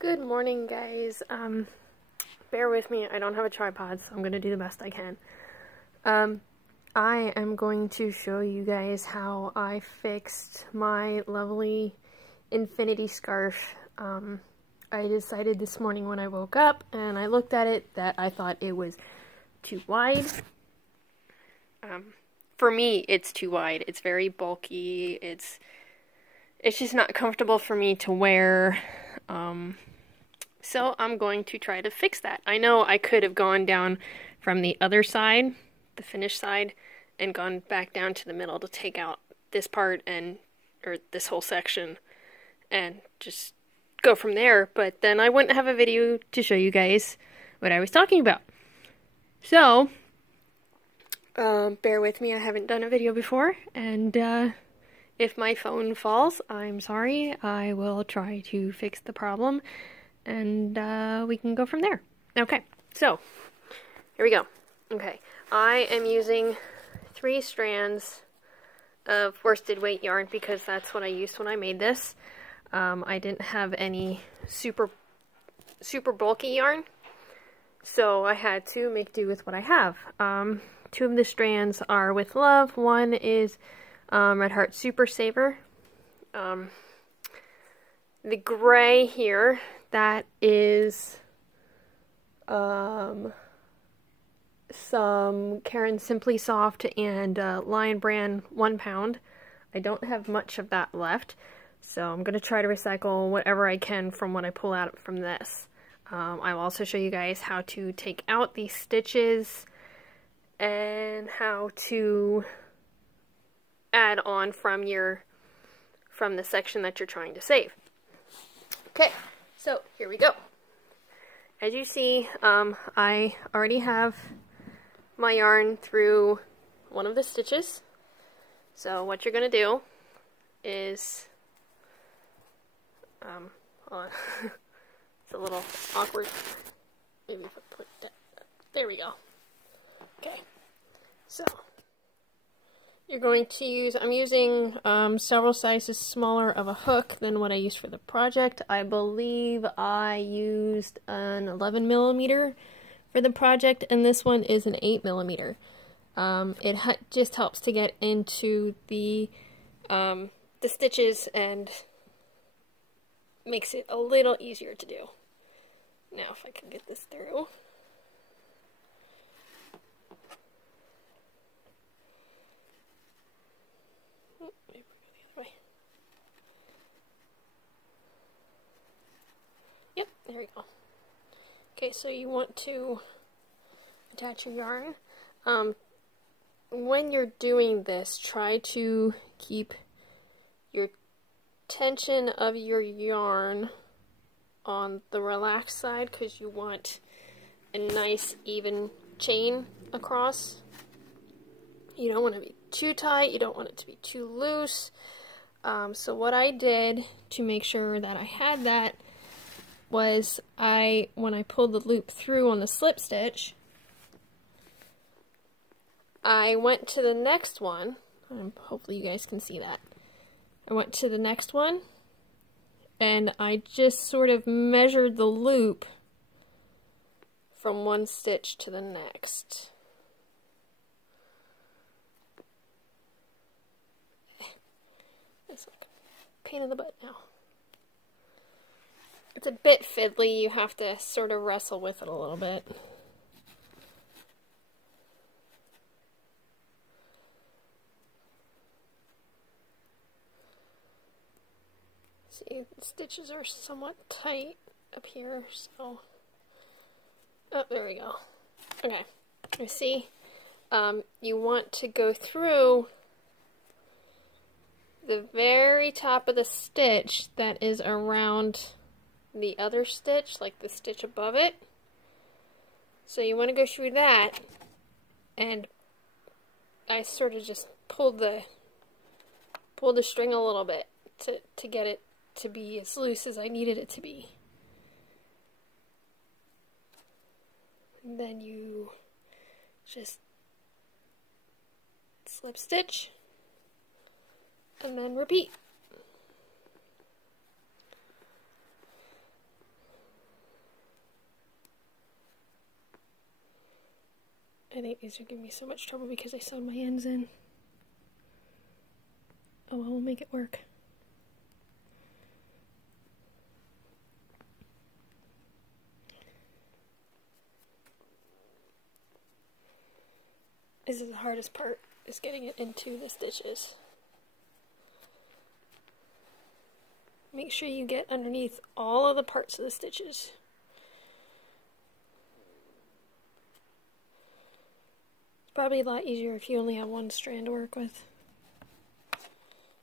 Good morning, guys. Bear with me. I don't have a tripod, so I'm going to do the best I can. I am going to show you guys how I fixed my lovely infinity scarf. I decided this morning when I woke up and I looked at it that I thought it was too wide. For me, it's too wide. It's very bulky. It's just not comfortable for me to wear. So I'm going to try to fix that. I know I could have gone down from the other side, the finished side, and gone back down to the middle to take out this part or this whole section and just go from there, but then I wouldn't have a video to show you guys what I was talking about. So, bear with me, I haven't done a video before, and if my phone falls, I'm sorry. I will try to fix the problem, and we can go from there. Okay, so, here we go. Okay, I am using 3 strands of worsted weight yarn because that's what I used when I made this. I didn't have any super bulky yarn, so I had to make do with what I have. 2 of the strands are With Love. One is Red Heart Super Saver. The gray here, that is some Caron Simply Soft and Lion Brand 1 pound. I don't have much of that left, so I'm going to try to recycle whatever I can from what I pull out from this. I will also show you guys how to take out these stitches and how to add on from the section that you're trying to save. Okay, so here we go. As you see, I already have my yarn through one of the stitches. So what you're going to do is, hold on. It's a little awkward. Maybe if I put that, there we go. Okay, so you're going to use, I'm using several sizes smaller of a hook than what I used for the project. I believe I used an 11mm for the project, and this one is an 8mm. It just helps to get into the stitches and makes it a little easier to do. Now if I can get this through. Maybe we'll go the other way. Yep, there we go. Okay, so you want to attach your yarn. When you're doing this, try to keep your tension of your yarn on the relaxed side because you want a nice even chain across. You don't want to be too tight, you don't want it to be too loose. So what I did to make sure that I had that was when I pulled the loop through on the slip stitch, I went to the next one, hopefully you guys can see that. I went to the next one, and I just sort of measured the loop from one stitch to the next. It's like a pain in the butt now. It's a bit fiddly, you have to sort of wrestle with it a little bit. See, the stitches are somewhat tight up here, so... Oh, there we go. Okay, you see, you want to go through the very top of the stitch that is around the other stitch, like the stitch above it. So you want to go through that, and I sort of just pulled the string a little bit to get it to be as loose as I needed it to be. And then you just slip stitch and then repeat. I think these are giving me so much trouble because I sewed my ends in. Oh well, we'll make it work. This is the hardest part, is getting it into the stitches. Make sure you get underneath all of the parts of the stitches. It's probably a lot easier if you only have one strand to work with.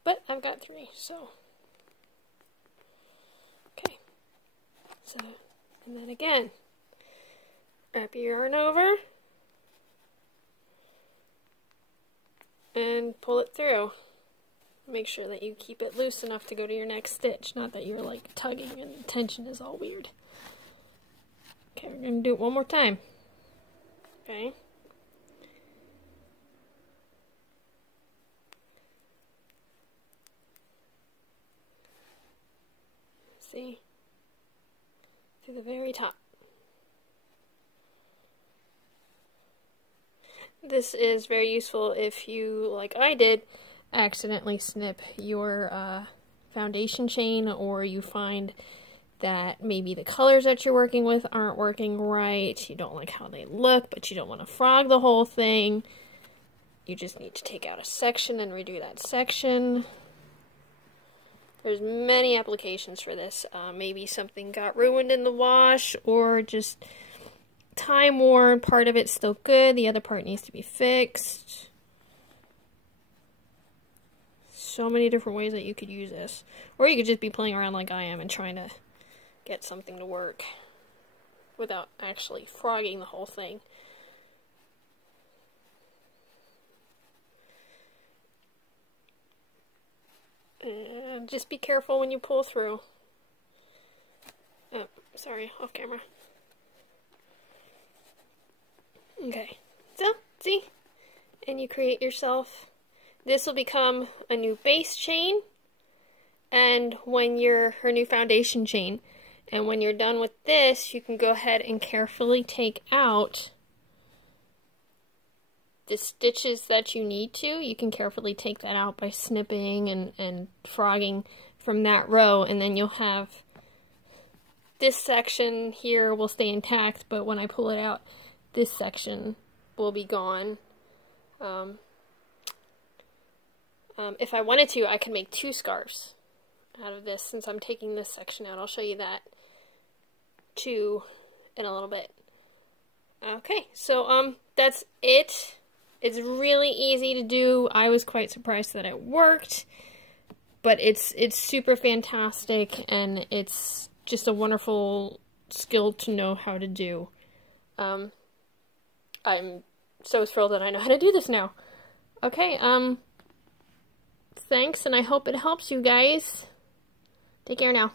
But I've got 3, so. Okay. So, and then again, wrap your yarn over. And pull it through. Make sure that you keep it loose enough to go to your next stitch, not that you're like tugging and the tension is all weird. Okay, we're going to do it one more time. Okay. See? To the very top. This is very useful if you, like I did, accidentally snip your foundation chain, or you find that maybe the colors that you're working with aren't working right, you don't like how they look, but you don't want to frog the whole thing. You just need to take out a section and redo that section. There's many applications for this. Maybe something got ruined in the wash, or just time worn, part of it's still good, the other part needs to be fixed. So many different ways that you could use this. Or you could just be playing around like I am and trying to get something to work without actually frogging the whole thing. And just be careful when you pull through. Oh, sorry, off camera. Okay, so, see? And you create yourself. This will become a new base chain, and when you're her new foundation chain. And when you're done with this, you can go ahead and carefully take out the stitches that you need to. You can carefully take that out by snipping and frogging from that row, and then you'll have this section here will stay intact, but when I pull it out, this section will be gone. If I wanted to, I could make 2 scarves out of this, since I'm taking this section out. I'll show you that too in a little bit. Okay, so that's it. It's really easy to do. I was quite surprised that it worked, but it's super fantastic, and it's just a wonderful skill to know how to do. I'm so thrilled that I know how to do this now. Okay, thanks, and I hope it helps you guys. Take care now.